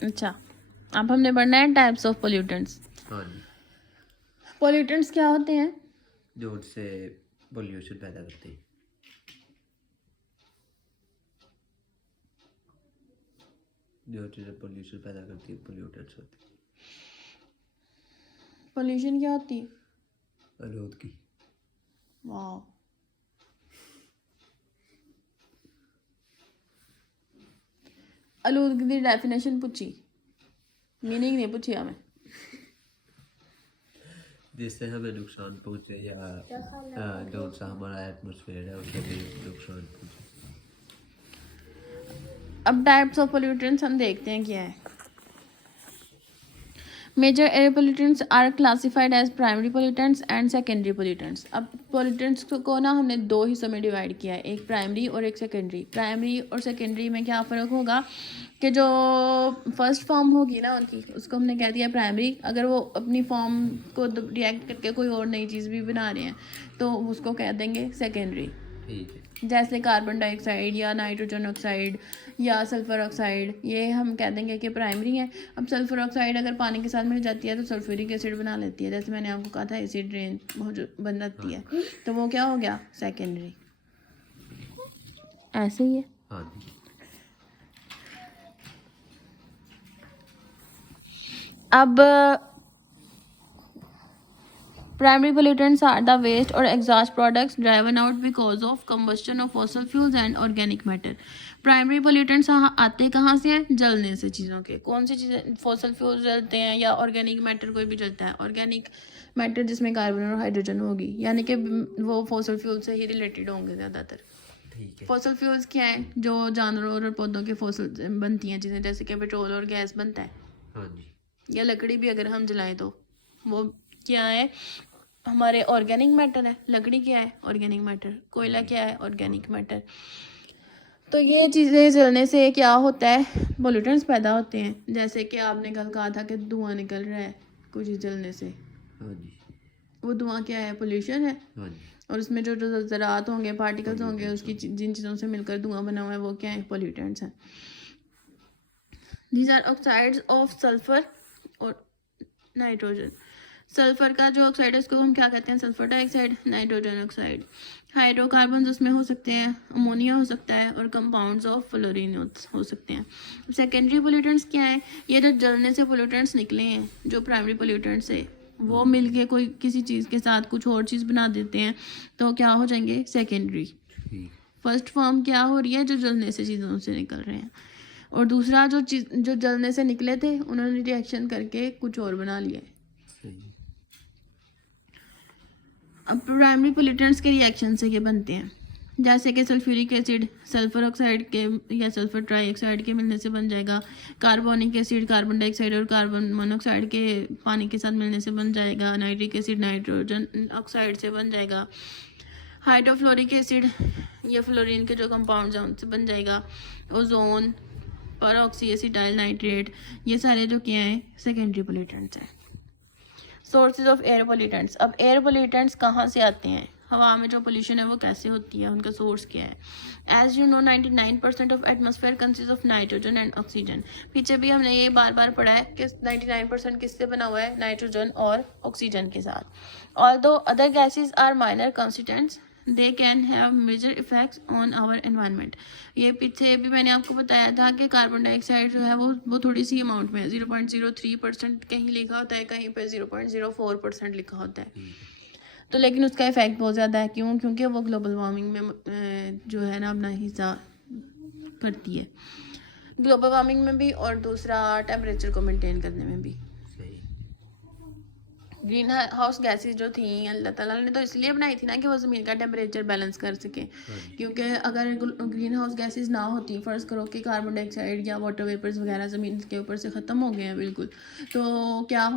अच्छा, अब हमने पढ़ना है टाइप्स ऑफ पोल्यूटेंट्स। हाँ जी, पोल्यूटेंट्स क्या होते हैं? जो उससे पोल्यूशन पैदा करते हैं। जो चीज़ें पोल्यूशन पैदा करती है पोल्यूटेंट्स होती पोल्यूशन क्या होती है? है। आलूदगी। वाह, आलूदगी की डेफिनेशन पूछी, मीनिंग नहीं पूछी हमें। जिससे हमें नुकसान पहुंचे या जो सा हमारा एटमॉस्फेयर है उससे भी नुकसान पहुंचे। अब टाइप्स ऑफ पोल्यूटेंट्स हम देखते हैं क्या है। Major air pollutants are classified as primary pollutants and secondary pollutants. अब पोल्यूटेंट्स को ना हमने दो हिस्सों में डिवाइड किया है, एक प्राइमरी और एक सेकेंडरी। प्राइमरी और सेकेंडरी में क्या फ़र्क होगा कि जो फर्स्ट फॉर्म होगी ना उनकी, उसको हमने कह दिया प्राइमरी। अगर वो अपनी फॉर्म को रिएक्ट करके कोई और नई चीज़ भी बना रहे हैं तो उसको कह देंगे सेकेंडरी। ठीक है। जैसे कार्बन डाइऑक्साइड या नाइट्रोजन ऑक्साइड या सल्फ़र ऑक्साइड, ये हम कह देंगे कि प्राइमरी है। अब सल्फ़र ऑक्साइड अगर पानी के साथ मिल जाती है तो सल्फ्यूरिक एसिड बना लेती है, जैसे मैंने आपको कहा था एसिड रेन बन जाती है, तो वो क्या हो गया सेकेंडरी। ऐसे ही है। हाँ जी। अब primary pollutants are the waste or exhaust products driven out because of combustion of fossil fuels and organic matter. Primary pollutants आते कहाँ से हैं? जलने से चीज़ों के। कौन सी चीज़ें? फॉसल फ्यूल्स जलते हैं या ऑर्गेनिक मैटर कोई भी जलता है। ऑर्गेनिक मैटर जिसमें कार्बन और हाइड्रोजन होगी, यानी कि वो फॉसल फ्यूल से ही रिलेटेड होंगे ज़्यादातर। ठीक है। फॉसल फ्यूल्स क्या है? जो जानवरों और पौधों के फॉसल बनती हैं चीज़ें, जैसे कि पेट्रोल और गैस बनता है, हाँ जी। या लकड़ी भी अगर हम जलाएं तो वो क्या है? हमारे ऑर्गेनिक मैटर है। लकड़ी क्या है? Organic matter. कोयला क्या है? Organic matter. तो ये चीज़ें जलने से क्या होता है? पोल्यूटेंट्स पैदा होते हैं। जैसे कि आपने कल कहा था कि धुआं निकल रहा है कुछ चीज़ जलने से, हाँ जी। वो धुआं क्या है? पोल्यूशन है। हाँ जी। और उसमें जो जो ज़रात होंगे, पार्टिकल्स होंगे, उसकी जिन चीज़ों से मिलकर धुआं बना हुआ है वो क्या है? पोल्यूटेंट्स हैं। These are oxides of sulphur और नाइट्रोजन। सल्फर का जो ऑक्साइड है उसको हम क्या कहते हैं? Sulphur dioxide. Nitrogen oxide. Hydrocarbon उसमें हो सकते हैं, अमोनिया हो सकता है, और कंपाउंड्स ऑफ फ्लोरीन हो सकते हैं। सेकेंडरी पोल्यूटेंट्स क्या है? ये जो जलने से पोल्यूटेंट्स निकले हैं, जो प्राइमरी पोल्यूटेंट्स है, वो मिलके कोई किसी चीज़ के साथ कुछ और चीज़ बना देते हैं तो क्या हो जाएंगे? सेकेंडरी। ठीक। फर्स्ट फॉर्म क्या हो रही है? जो जलने से चीज़ों से निकल रहे हैं, और दूसरा जो चीज़ जो जलने से निकले थे उन्होंने रिएक्शन करके कुछ और बना लिया है। सही। अब प्राइमरी पोल्यूटेंट्स के रिएक्शन से ये बनते हैं, जैसे कि सल्फ्यूरिक एसिड सल्फर ऑक्साइड के या सल्फर ट्राईऑक्साइड के मिलने से बन जाएगा। कार्बोनिक एसिड कार्बन डाइऑक्साइड और कार्बन मोनोऑक्साइड के पानी के साथ मिलने से बन जाएगा। नाइट्रिक एसिड नाइट्रोजन ऑक्साइड से बन जाएगा। हाइड्रोफ्लोरिक एसिड या फ्लोरीन के जो कंपाउंड्स हैं उनसे बन जाएगा। ओजोन, परऑक्सी एसिटाइल नाइट्रेट, ये सारे जो क्या हैं? सेकेंडरी पोल्यूटेंट्स हैं। Sources of air pollutants. अब एयर पोल्यूटेंट्स कहाँ से आते हैं? हवा में जो पोल्यूशन है वो कैसे होती है, उनका सोर्स क्या है? As you know 99% of atmosphere consist of nitrogen and oxygen. पीछे भी हमने ये बार बार पढ़ा है कि 99% किससे बना हुआ है? नाइट्रोजन और ऑक्सीजन के साथ। Although other gases are minor constituents they can have major effects on our environment. ये पीछे भी मैंने आपको बताया था कि कार्बन डाइऑक्साइड जो है वो थोड़ी सी अमाउंट में है, 0.03% कहीं लिखा होता है, कहीं पे 0.04% लिखा होता है। तो लेकिन उसका इफेक्ट बहुत ज़्यादा है। क्यों? क्योंकि वो ग्लोबल वार्मिंग में जो है ना अपना हिस्सा करती है, ग्लोबल वार्मिंग में भी और दूसरा टेम्परेचर को मेंटेन करने में भी। ग्रीन हाउस गैसेज जो थी अल्लाह ताला ने तो इसलिए बनाई थी ना कि वो ज़मीन का टेम्परेचर बैलेंस कर सके। क्योंकि अगर ग्रीन हाउस गैसेज ना होती, फ़र्ज़ करो कि कार्बन डाइऑक्साइड या वाटर वेपर्स वगैरह ज़मीन के ऊपर से ख़त्म हो गए हैं बिल्कुल, तो क्या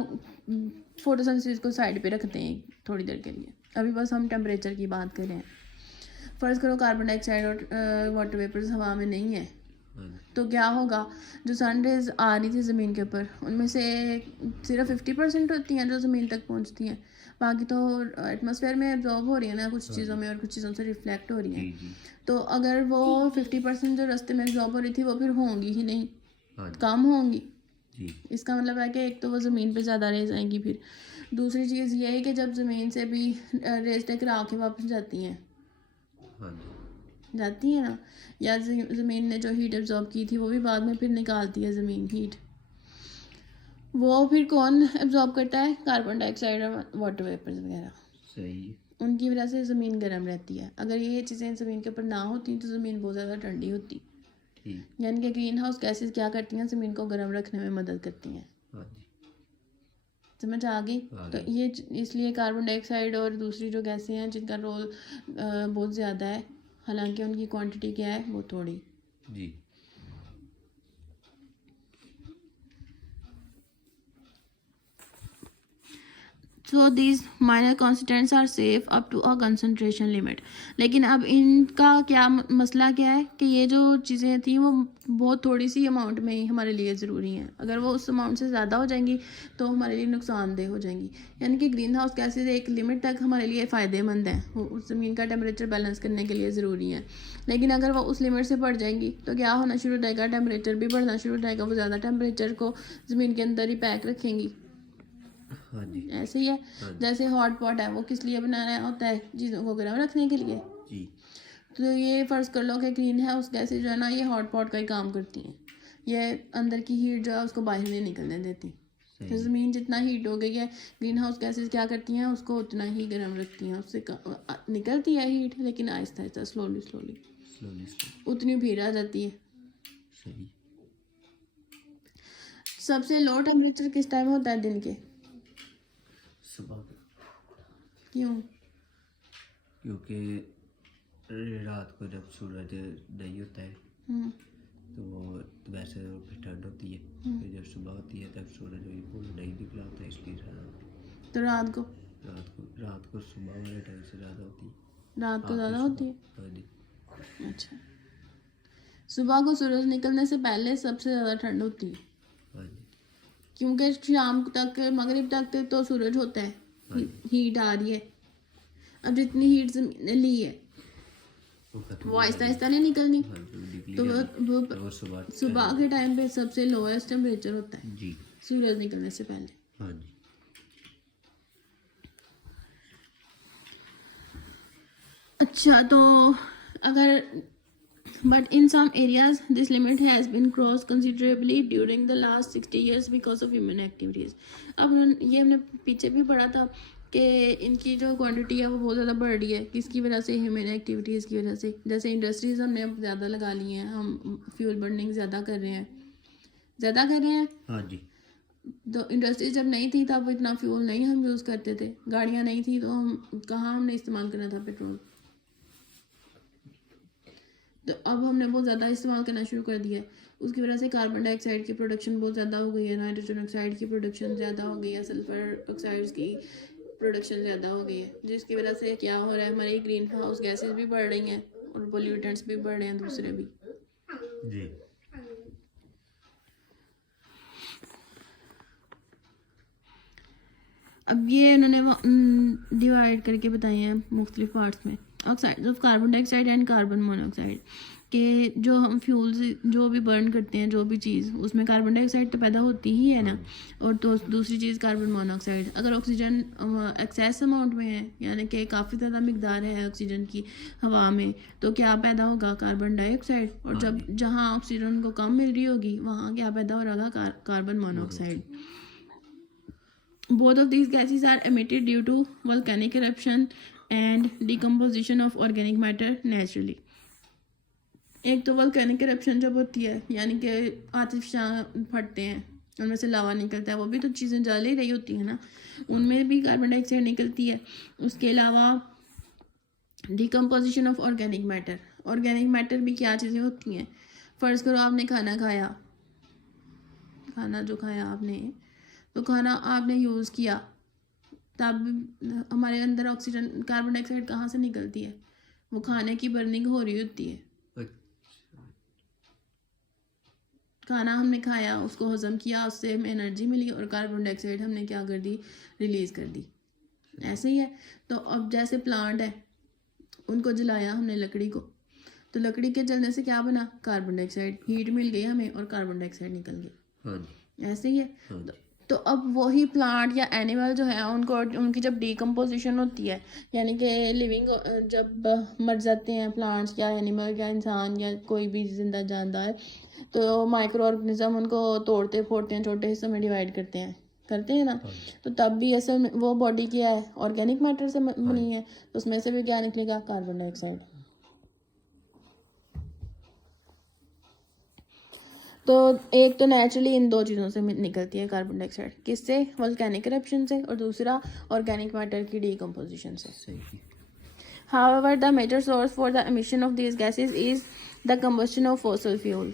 फोटोसिंथेसिस को साइड पे रखते हैं थोड़ी देर के लिए। अभी बस हम टेम्परेचर की बात कर रहे हैं। फ़र्ज़ करो कार्बन डाइऑक्साइड और वाटर वेपर्स हवा में नहीं है, तो क्या होगा? जो सन रेज आ रही थी ज़मीन के ऊपर, उनमें से सिर्फ 50% होती हैं जो ज़मीन तक पहुंचती हैं, बाकी तो एटमॉस्फेयर में एब्जॉर्ब हो रही है ना कुछ चीज़ों में, और कुछ चीज़ों से रिफ्लेक्ट हो रही हैं। तो अगर वो 50% जो रास्ते में एब्जॉर्ब हो रही थी वो फिर होंगी ही नहीं, कम होंगी। जी इसका मतलब है कि एक तो वो ज़मीन पे ज़्यादा रेज आएंगी। फिर दूसरी चीज़ ये है कि जब ज़मीन से भी रेज टकरा के वापस जाती हैं, हाँ जी जाती है ना, या ज़मीन ने जो हीट एब्जॉर्ब की थी वो भी बाद में फिर निकालती है ज़मीन हीट। वो फिर कौन एब्जॉर्ब करता है? कार्बन डाइऑक्साइड और वाटर वेपर्स वगैरह। सही है। उनकी वजह से ज़मीन गर्म रहती है। अगर ये चीज़ें ज़मीन के ऊपर ना होती तो ज़मीन बहुत ज़्यादा ठंडी होती। ठीक। यानी कि ग्रीन हाउस गैसेस क्या करती हैं? ज़मीन को गर्म रखने में मदद करती हैं। हाँ जी समझ आ गई? आ तो गई। ये इसलिए कार्बन डाइऑक्साइड और दूसरी जो गैसें हैं जिनका रोल बहुत ज़्यादा है, हालांकि उनकी क्वांटिटी क्या है वो थोड़ी। जी so these minor constituents are safe up to a concentration limit. लेकिन अब इनका क्या मसला क्या है कि ये जो चीज़ें थी वो बहुत थोड़ी सी अमाउंट में ही हमारे लिए ज़रूरी हैं। अगर वो उस अमाउंट से ज़्यादा हो जाएंगी तो हमारे लिए नुकसानदेह हो जाएंगी। यानी कि ग्रीन हाउस गैसेज एक लिमिट तक हमारे लिए फ़ायदेमंद हैं, वो उस ज़मीन का टेम्परेचर बैलेंस करने के लिए ज़रूरी है। लेकिन अगर वो उस लिमिट से बढ़ जाएंगी तो क्या होना शुरू हो जाएगा? टेम्परेचर भी बढ़ना शुरू हो जाएगा। वो ज़्यादा टेम्परेचर को ज़मीन के अंदर ही पैक रखेंगी। हाँ जी ऐसे ही है, हाँ जी जैसे हॉट पॉट है वो किस लिए बनाया होता है? चीज़ों को गर्म रखने के लिए। जी तो ये फ़र्ज़ कर लो कि ग्रीन हाउस गैसेज जो है ना ये हॉट पॉट का ही काम करती हैं। ये अंदर की हीट जो है उसको बाहर नहीं निकलने देती। तो सही। ज़मीन जितना हीट हो गई है, ग्रीन हाउस गैसेज क्या करती हैं? उसको उतना ही गर्म रखती हैं। उससे निकलती है हीट, लेकिन Aahista Aahista slowly slowly slowly उतनी भीड़ आ जाती है। सही। सबसे लो टेम्परेचर किस टाइम होता है दिन के? सुबह क्यों? क्योंकि रात को जब सूरज नहीं होता है हम्म, तो वो वैसे तो फिर ठंड होती है। फिर जब सुबह होती है तब सूरज वही पूरा नहीं निकला होता है, इसलिए तो रात को सुबह वाले टाइम से ज़्यादा होती है। रात को हाँ, ज़्यादा फिर होती है। सुबह। हाँ जी अच्छा, सुबह को सूरज निकलने से पहले सबसे ज़्यादा ठंड होती है, हाँ जी क्योंकि शाम तक मगरिब तक तो सूरज होता है, हाँ जी हीट आ रही है। अब जितनी हीट ज़मीन ने ली है वो खत्म वो हो आहिस्ता जाएगी। आहिस्ता नहीं निकलनी। हाँ जी वो निकली तो जाएगी। वो तो वो सुबह सुबह के टाइम पे सबसे लोएस्ट टेम्परेचर होता है जी सूरज निकलने से पहले। हाँ जी अच्छा, तो अगर but in some areas this limit has been crossed considerably during the last 60 years because of human activities। अब ये हमने पीछे भी पढ़ा था कि इनकी जो क्वांटिटी है वो बहुत ज़्यादा बढ़ रही है। किसकी वजह से? ह्यूमन एक्टिविटीज़ की वजह से। जैसे इंडस्ट्रीज़ हमने अब ज़्यादा लगा ली हैं, हम फ्यूल बर्निंग ज़्यादा कर रहे हैं। हाँ जी तो इंडस्ट्रीज जब नहीं थी तब इतना फ्यूल नहीं हम यूज़ करते थे, गाड़ियाँ नहीं थी, तो हम कहाँ हमने इस्तेमाल करना था पेट्रोल। तो अब हमने बहुत ज़्यादा इस्तेमाल करना शुरू कर दिया है। उसकी वजह से कार्बन डाइऑक्साइड की प्रोडक्शन बहुत ज़्यादा हो गई है, नाइट्रोजन ऑक्साइड की प्रोडक्शन ज़्यादा हो गई है, सल्फर ऑक्साइड्स की प्रोडक्शन ज़्यादा हो गई है, जिसकी वजह से क्या हो रहा है? हमारी ग्रीन हाउस गैसेज भी बढ़ रही हैं और पोल्यूटेंट्स भी बढ़ रहे हैं दूसरे भी। जी अब ये उन्होंने डिवाइड करके बताए हैं मुख्तलिफ पार्ट्स में, oxides of carbon dioxide and carbon monoxide, कि जो हम फ्यूल्स जो भी बर्न करते हैं जो भी चीज़, उसमें कार्बन डाइऑक्साइड तो पैदा होती ही है ना, और तो दूसरी चीज़ कार्बन मोनोऑक्साइड। अगर ऑक्सीजन एक्सेस अमाउंट में है, यानी कि काफ़ी ज़्यादा मिकदार है ऑक्सीजन की हवा में, तो क्या पैदा होगा? Carbon dioxide. और जब जहाँ ऑक्सीजन को कम मिल रही होगी वहाँ क्या पैदा हो रहा होगा? Carbon monoxide. Both of these gases are emitted due to volcanic eruption and decomposition of organic matter naturally। एक तो वोल्केनिक eruption जब होती है, यानी कि आतिशबाज़ फटते हैं, उनमें से लावा निकलता है, वो भी तो चीज़ें जल ही रही होती हैं ना, उनमें भी कार्बन डाइऑक्साइड निकलती है। उसके अलावा डिकम्पोजिशन ऑफ ऑर्गेनिक मैटर भी क्या चीज़ें होती हैं? फ़र्ज़ करो आपने खाना जो खाया आपने, तो खाना आपने यूज़ किया, तब हमारे अंदर ऑक्सीजन कार्बन डाइऑक्साइड कहाँ से निकलती है? वो खाने की बर्निंग हो रही होती है। खाना हमने खाया, उसको हज़म किया, उससे हमें एनर्जी मिली और कार्बन डाइऑक्साइड हमने क्या कर दी? रिलीज़ कर दी। ऐसे ही है। तो अब जैसे प्लांट है, उनको जलाया हमने लकड़ी को, तो लकड़ी के जलने से क्या बना? कार्बन डाइऑक्साइड, हीट मिल गई हमें और कार्बन डाइऑक्साइड निकल गया। हाँ जी ऐसे ही है। हाँ जी। तो अब वही प्लांट या एनिमल जो है उनको, उनकी जब डिकम्पोजिशन होती है, यानी कि लिविंग, जब मर जाते हैं प्लांट्स या एनिमल या इंसान या कोई भी जिंदा जानदार, तो माइक्रो ऑर्गेनिज्म उनको तोड़ते फोड़ते हैं, छोटे हिस्सों में डिवाइड करते हैं ना। हाँ जी। तो तब भी असल में वो बॉडी क्या है, ऑर्गेनिक मैटर से हाँ बनी जी। है, तो उसमें से भी क्या निकलेगा, कार्बन डाइऑक्साइड। तो एक तो नेचुरली इन दो चीज़ों से निकलती है कार्बन डाइऑक्साइड, किससे, वोल्केनिक इरप्शन से, और दूसरा ऑर्गेनिक मैटर की डिकम्पोजिशन से। सही। However, the major source for the emission of these gases is the combustion of fossil fuel.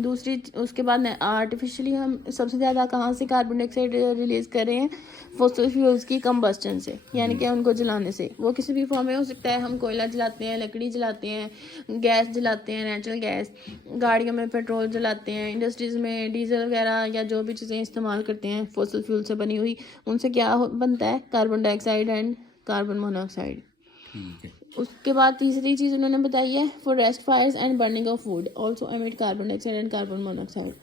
दूसरी उसके बाद आर्टिफिशियली हम सबसे ज़्यादा कहाँ से कार्बन डाइऑक्साइड रिलीज़ कर रहे हैं, फॉसिल फ्यूल्स की कंबस्टन से, यानी कि उनको जलाने से। वो किसी भी फॉर्म में हो सकता है, हम कोयला जलाते हैं, लकड़ी जलाते हैं, गैस जलाते हैं, नेचुरल गैस, गाड़ियों में पेट्रोल जलाते हैं, इंडस्ट्रीज़ में डीजल वगैरह या जो भी चीज़ें इस्तेमाल करते हैं फॉसिल फ्यूल से बनी हुई, उनसे क्या बनता है, carbon dioxide and carbon monoxide. ठीक है। उसके बाद तीसरी चीज़ उन्होंने बताई है, forest fires and burning of would also emit carbon dioxide and carbon monoxide.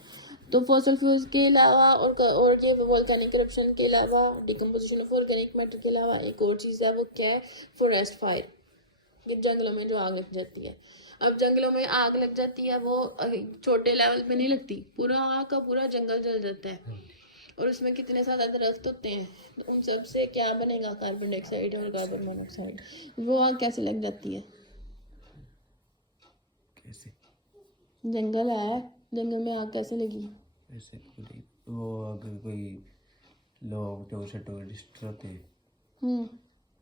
तो फॉसिल फ्यूल्स के अलावा और ये वोल्केनिक इरप्शन के अलावा, डिकम्पोजिशन ऑफ ऑर्गेनिक मैटर के अलावा एक और चीज़ है, वो क्या है, फॉरेस्ट फायर। ये जंगलों में जो आग लग जाती है। अब जंगलों में आग लग जाती है, वो छोटे लेवल पे नहीं लगती, पूरा का पूरा जंगल जल जाता है, और उसमें कितने सारे दरख्त होते हैं, तो उन सब से क्या बनेगा, कार्बन डाइऑक्साइड और कार्बन मोनोऑक्साइड। वो आग कैसे लग जाती है, कैसे? जंगल है, जंगल में आग कैसे लगी, ऐसे पूरी वो अगर कोई लोग जो टूरिस्ट होते हैं,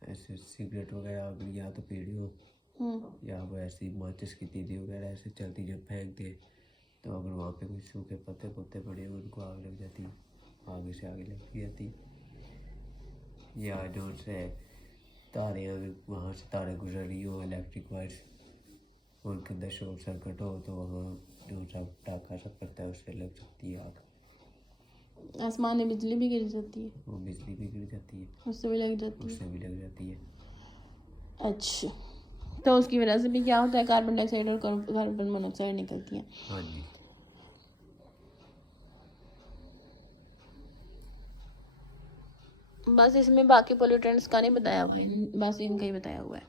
ऐसे सिगरेट वगैरह अगर या तो पीढ़ी हो या वो ऐसी माचिस की तीली वगैरह ऐसे चलती जब फेंक दे, तो अगर वहाँ पे कोई सूखे पत्ते पुत्ते पड़े हो, उनको आग लग जाती है, आगे से आगे लगती जाती है। या जो से तारे, अगर वहाँ से तारे गुजर रही हो, इलेक्ट्रिक वायर्स, उनके अंदर शॉर्ट सर्किट हो, तो वहाँ जो सब टाका सब करता है, उससे लग सकती है आग। आसमान में बिजली भी गिर जाती है, वो बिजली भी गिर जाती है, उससे भी लग जाती है। उससे भी लग जाती है। अच्छा, तो उसकी वजह से भी क्या होता है, कार्बन डाइऑक्साइड और कार्बन मोनोऑक्साइड निकलती हैं। हाँ जी। बस इसमें बाकी पोल्यूटेंट्स का नहीं बताया हुआ है, बस इनका ही बताया हुआ है।